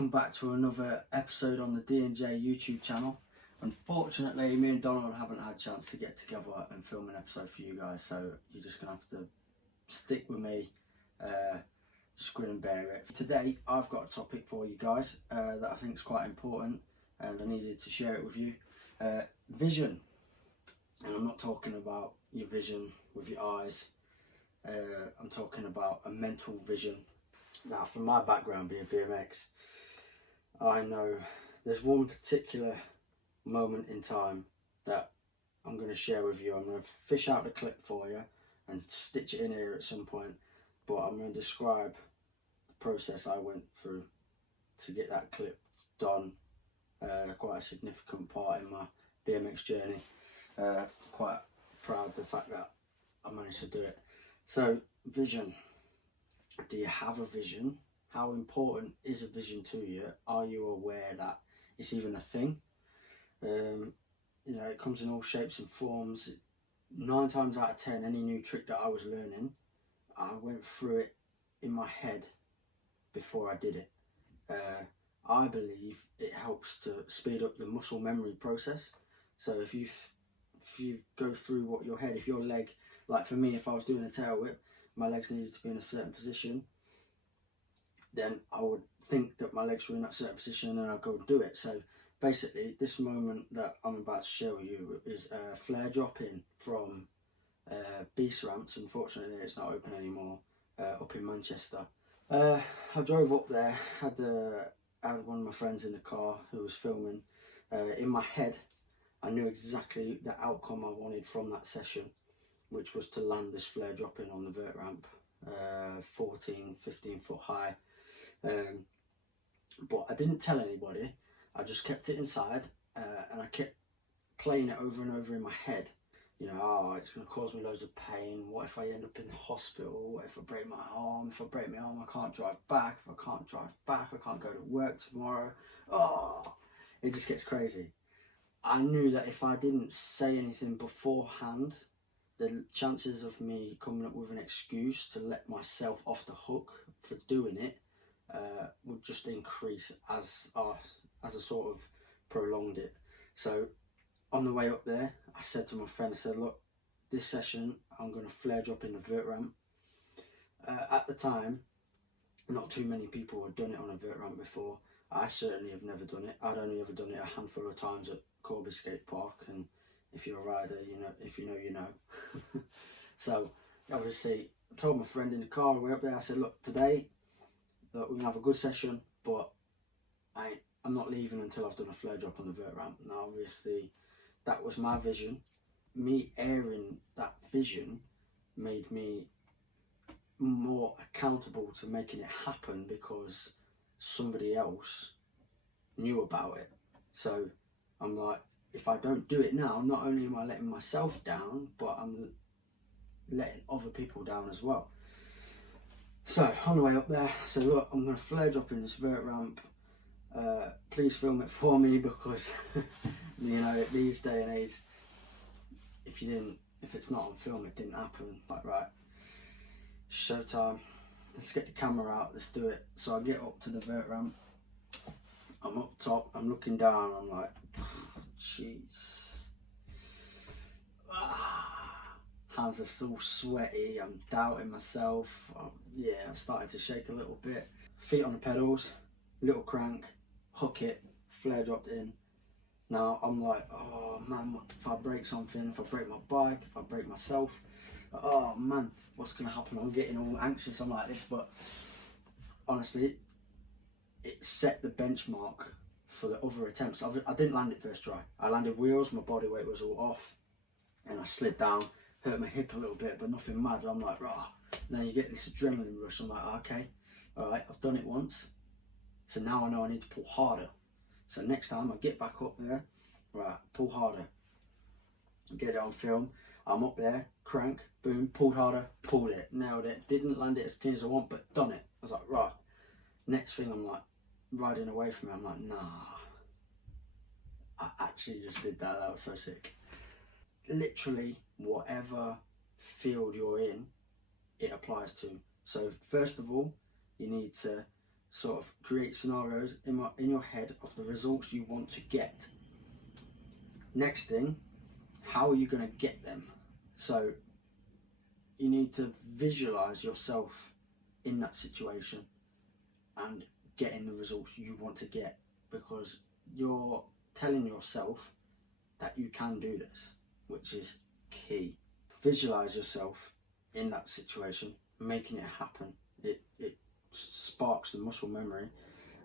welcome back to another episode on the D&J YouTube channel. Unfortunately, me and Donald haven't had a chance to get together and film an episode for you guys, so you're just going to have to stick with me, just grin and bear it. Today, I've got a topic for you guys that I think is quite important, and I needed to share it with you. Vision. And I'm not talking about your vision with your eyes. I'm talking about a mental vision. Now, from my background being BMX, I know there's one particular moment in time that I'm going to share with you. I'm going to fish out the clip for you and stitch it in here at some point, but I'm going to describe the process I went through to get that clip done. Quite a significant part in my BMX journey. Quite proud of the fact that I managed to do it. So, vision. Do you have a vision? How important is a vision to you? Are you aware that it's even a thing? You know, it comes in all shapes and forms. 9 times out of 10, any new trick that I was learning, I went through it in my head before I did it. I believe it helps to speed up the muscle memory process. So if you go through what your head, if your leg, like for me, if I was doing a tail whip, my legs needed to be in a certain position, then I would think that my legs were in that certain position and I'd go and do it. So basically, this moment that I'm about to share with you is a flare drop-in from Beast Ramps. Unfortunately, it's not open anymore, up in Manchester. I drove up there, had one of my friends in the car who was filming. In my head, I knew exactly the outcome I wanted from that session, which was to land this flare drop-in on the vert ramp, 14, 15 foot high. But I didn't tell anybody. I just kept it inside, and I kept playing it over and over in my head. You know, oh, it's going to cause me loads of pain. What if I end up in the hospital? What if I break my arm? If I break my arm, I can't drive back. If I can't drive back, I can't go to work tomorrow. Oh, it just gets crazy. I knew that if I didn't say anything beforehand, the chances of me coming up with an excuse to let myself off the hook for doing it would just increase as I sort of prolonged it. So on the way up there, I said to my friend, I said, look, this session I'm going to flare drop in the vert ramp. At the time, not too many people had done it on a vert ramp before. I certainly have never done it. I'd only ever done it a handful of times at Corby Skate Park, and if you're a rider, you know, if you know, you know. So obviously, I told my friend in the car on the way up there, I said, look, today, look, we're going to have a good session, but I'm not leaving until I've done a flare drop on the vert ramp. Now, obviously, that was my vision. Me airing that vision made me more accountable to making it happen because somebody else knew about it. So I'm like, if I don't do it now, not only am I letting myself down, but I'm letting other people down as well. So on the way up there, I said, look, I'm going to flare drop in this vert ramp. Please film it for me because, you know, these day and age, if it's not on film, it didn't happen. Like, right, showtime. Let's get the camera out. Let's do it. So I get up to the vert ramp. I'm up top. I'm looking down. I'm like, jeez. Hands are so sweaty. I'm doubting myself. I'm starting to shake a little bit. Feet on the pedals. Little crank. Hook it. Flare dropped in. Now I'm like, oh man, if I break something, if I break my bike, if I break myself, oh man, what's gonna happen? I'm getting all anxious. I'm like this, but honestly, it set the benchmark for the other attempts. I didn't land it first try. I landed wheels, my body weight was all off, and I slid down, hurt my hip a little bit, but nothing mad. I'm like, rah. Then you get this adrenaline rush. I'm like, okay, all right, I've done it once, so now I know I need to pull harder. So next time I get back up there, right, pull harder. Get it on film. I'm up there, crank, boom, pulled harder, pulled it, nailed it. Didn't land it as clean as I want, but done it. I was like, right. Next thing, I'm like, riding away from it, I'm like, nah. I actually just did that. That was so sick. Literally, whatever field you're in, it applies to. So first of all, you need to sort of create scenarios in your head of the results you want to get. Next thing, how are you going to get them? So you need to visualize yourself in that situation and getting the results you want to get, because you're telling yourself that you can do this, which is key. Visualize yourself in that situation, making it happen. It sparks the muscle memory.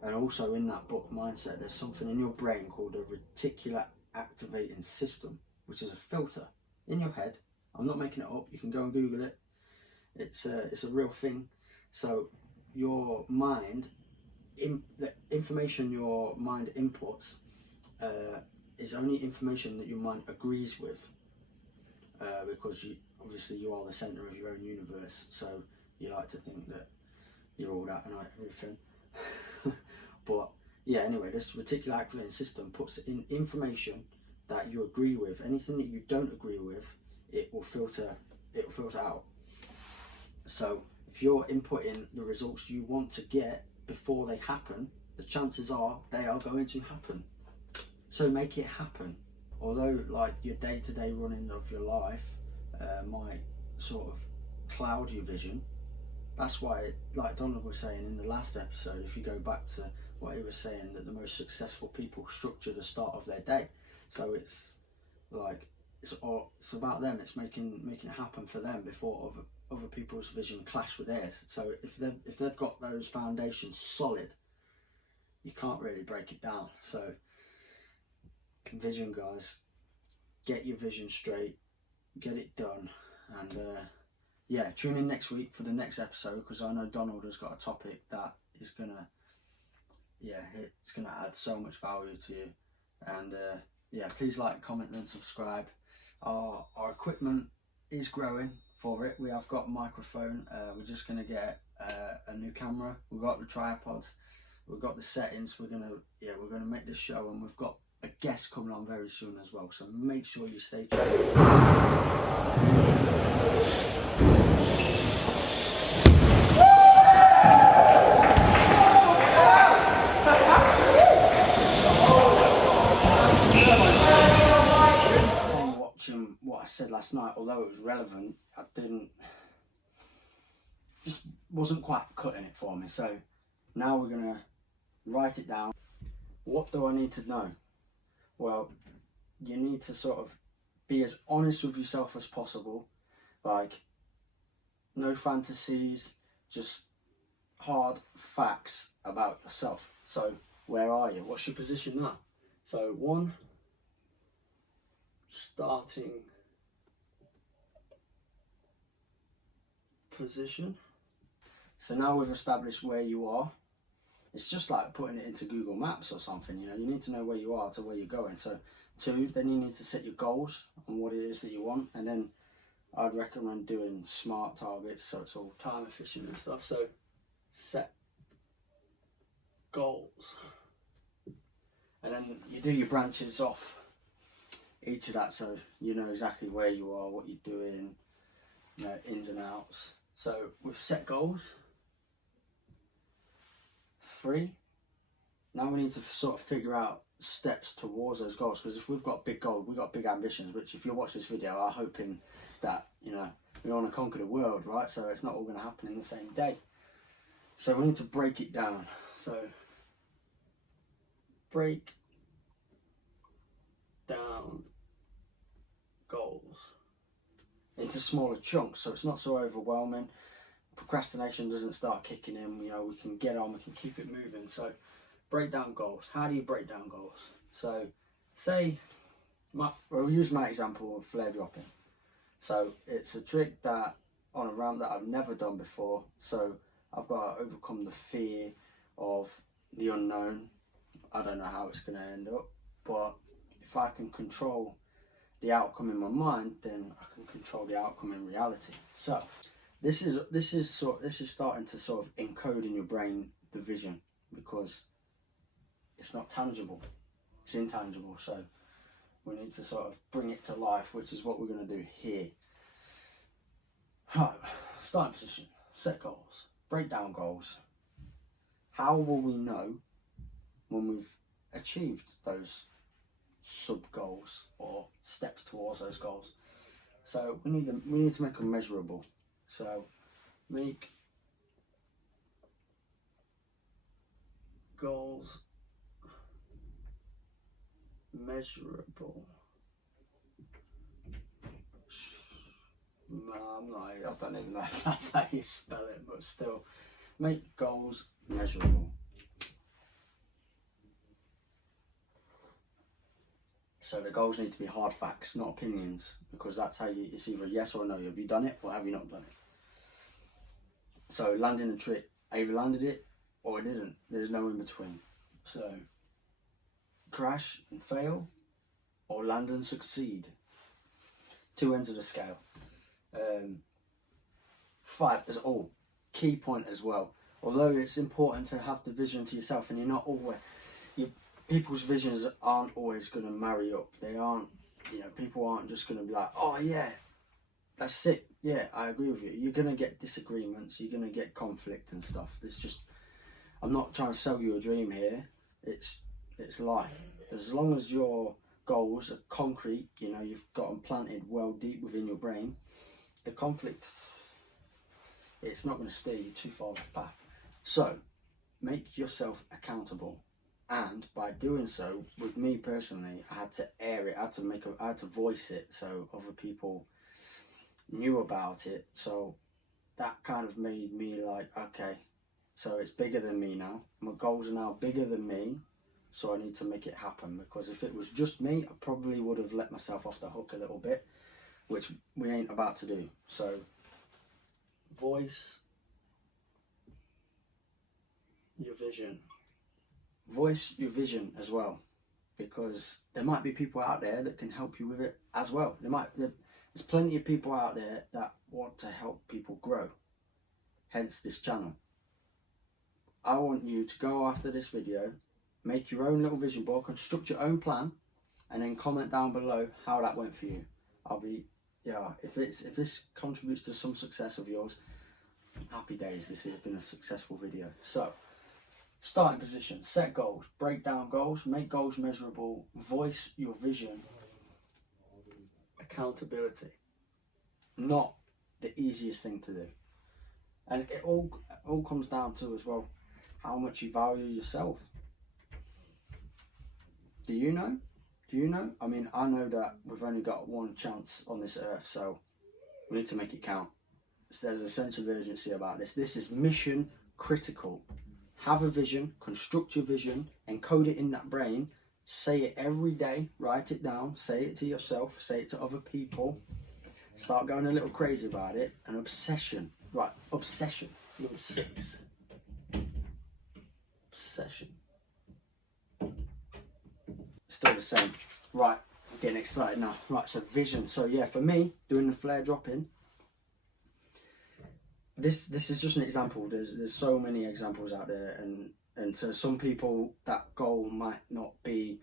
And also in that book Mindset, there's something in your brain called a reticular activating system, which is a filter in your head. I'm not making it up, you can go and Google it. It's a real thing. So your mind, the information your mind inputs is only information that your mind agrees with, because obviously you are the centre of your own universe, so you like to think that you're all that and everything. But yeah, anyway, this reticular activating system puts in information that you agree with. Anything that you don't agree with, it will filter out. So if you're inputting the results you want to get before they happen, the chances are they are going to happen. So make it happen. Although like your day-to-day running of your life might sort of cloud your vision, that's why, like Donald was saying in the last episode, if you go back to what he was saying, that the most successful people structure the start of their day. So it's like it's about them. It's making it happen for them before other people's vision clash with theirs. So if they've got those foundations solid, you can't really break it down. So vision, guys, get your vision straight, get it done, and yeah, tune in next week for the next episode, because I know Donald has got a topic that is gonna, it's gonna add so much value to you. And yeah, please like, comment and subscribe. Our equipment is growing for it. We have got a microphone, we're just gonna get a new camera, we've got the tripods, we've got the settings. We're gonna make this show, and we've got a guest coming on very soon as well, so make sure you stay tuned. Watching what I said last night, although it was relevant, just wasn't quite cutting it for me. So now we're gonna write it down. What do I need to know? Well, you need to sort of be as honest with yourself as possible. Like, no fantasies, just hard facts about yourself. So where are you? What's your position now? So 1, starting position. So now we've established where you are. It's just like putting it into Google Maps or something, you need to know where you are to where you're going. So 2, then you need to set your goals on what it is that you want, and then I'd recommend doing SMART targets, so it's all time efficient and stuff. So set goals, and then you do your branches off each of that, so you know exactly where you are, what you're doing, ins and outs. So we've set goals. 3, now we need to sort of figure out steps towards those goals, because if we've got big goals, we've got big ambitions, which if you watch this video are hoping that we want to conquer the world, right? So it's not all going to happen in the same day, so we need to break it down. So break down goals into smaller chunks, so it's not so overwhelming. Procrastination doesn't start kicking in. We can get on, we can keep it moving. So break down goals. How do you break down goals? So say, we'll use my example of flare dropping. So it's a trick that on a ramp that I've never done before, so I've got to overcome the fear of the unknown. I don't know how it's going to end up, but if I can control the outcome in my mind, then I can control the outcome in reality. So this is starting to sort of encode in your brain the vision, because it's not tangible, it's intangible. So we need to sort of bring it to life, which is what we're going to do here. Right, starting position, set goals, break down goals. how will we know when we've achieved those sub goals or steps towards those goals? So we need to make them measurable. So make goals measurable. No, I don't even know if that's how you spell it, but still, make goals measurable. So the goals need to be hard facts, not opinions, because that's how it's either yes or no. Have you done it or have you not done it? So landing a trick, I either landed it or I didn't. There's no in between. So crash and fail, or land and succeed. Two ends of the scale. 5 is all. Key point as well. Although it's important to have the vision to yourself, and you're not always, people's visions aren't always going to marry up. They aren't, people aren't just going to be like, oh yeah, that's sick. Yeah, I agree with you. You're going to get disagreements. You're going to get conflict and stuff. It's just, I'm not trying to sell you a dream here. It's life. As long as your goals are concrete, you've got them planted well deep within your brain, the conflict, it's not going to steer you too far off path. So make yourself accountable, and by doing so, with me personally, I had to air it, I had to voice it so other people knew about it. So that kind of made me like, okay, so it's bigger than me now. My goals are now bigger than me. So I need to make it happen, because if it was just me, I probably would have let myself off the hook a little bit, which we ain't about to do. So voice your vision. Voice your vision as well, because there might be people out there that can help you with it as well. There's plenty of people out there that want to help people grow, hence this channel. I want you to go after this video, make your own little vision board, construct your own plan, and then comment down below how that went for you. If this contributes to some success of yours, happy days. This has been a successful video. So, starting position, set goals, break down goals, make goals measurable, voice your vision, accountability. Not the easiest thing to do. And it all comes down to, as well, how much you value yourself. Do you know? I mean, I know that we've only got one chance on this earth, so we need to make it count. So there's a sense of urgency about this. This is mission critical. Have a vision, construct your vision, encode it in that brain, say it every day, write it down, say it to yourself, say it to other people, start going a little crazy about it. An obsession, right, obsession, number 6. Obsession. Still the same. Right, I'm getting excited now. Right, so vision. So yeah, for me, doing the flare drop-in, this is just an example. There's so many examples out there, and to some people that goal might not be,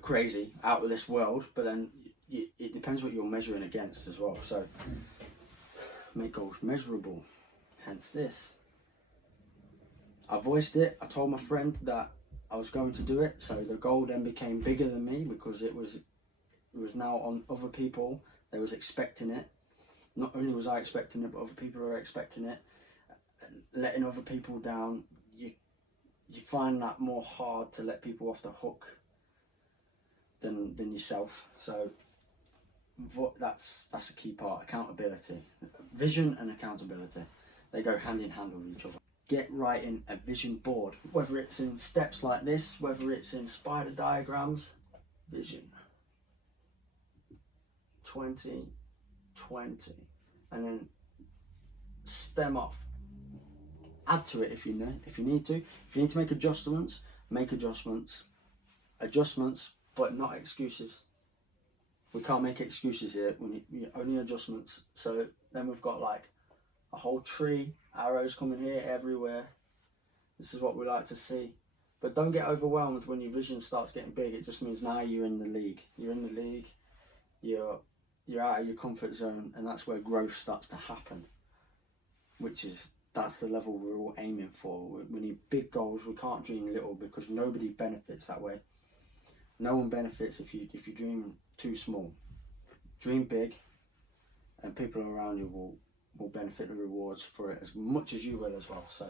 crazy, out of this world, but then it depends what you're measuring against as well. So make goals measurable, hence this. I voiced it. I told my friend that I was going to do it, so the goal then became bigger than me, because it was now on other people. They was expecting it. Not only was I expecting it, but other people were expecting it. Letting other people down, you find that more hard to let people off the hook than yourself. So that's a key part. Accountability, vision and accountability, they go hand in hand with each other. Get writing a vision board, whether it's in steps like this, whether it's in spider diagrams. Vision 2020, and then stem off. Add to it if you need to. If you need to make adjustments, make adjustments. Adjustments, but not excuses. We can't make excuses here. We need only adjustments. So then we've got like a whole tree, arrows coming here, everywhere. This is what we like to see. But don't get overwhelmed when your vision starts getting big. It just means now you're in the league. You're in the league. You're out of your comfort zone, and that's where growth starts to happen. that's the level we're all aiming for. We need big goals. We can't dream little, because nobody benefits that way. No one benefits if you dream too small. Dream big, and people around you will benefit the rewards for it as much as you will as well. So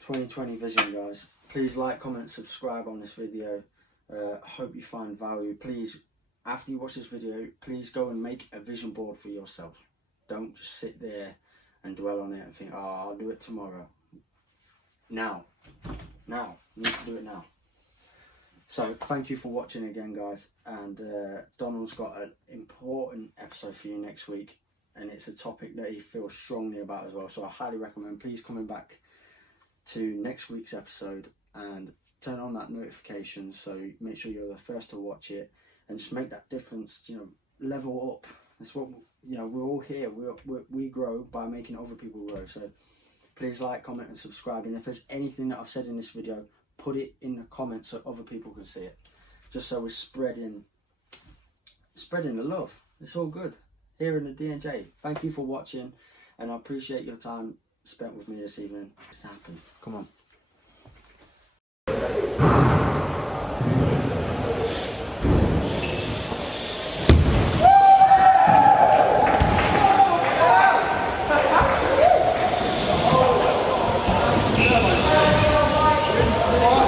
2020 vision, guys. Please like, comment, subscribe on this video. Hope you find value. Please, after you watch this video, please go and make a vision board for yourself. Don't just sit there and dwell on it and think, oh, I'll do it tomorrow. Now, you need to do it now. So thank you for watching again, guys, and Donald's got an important episode for you next week, and it's a topic that he feels strongly about as well, so I highly recommend please coming back to next week's episode and turn on that notification, so make sure you're the first to watch it, and just make that difference. You know, level up. That's what, you know, we're all here. We grow by making other people grow. So please like, comment, and subscribe. And if there's anything that I've said in this video, put it in the comments so other people can see it. Just so we're spreading the love. It's all good here in the D&J. Thank you for watching, and I appreciate your time spent with me this evening. It's happened. Come on.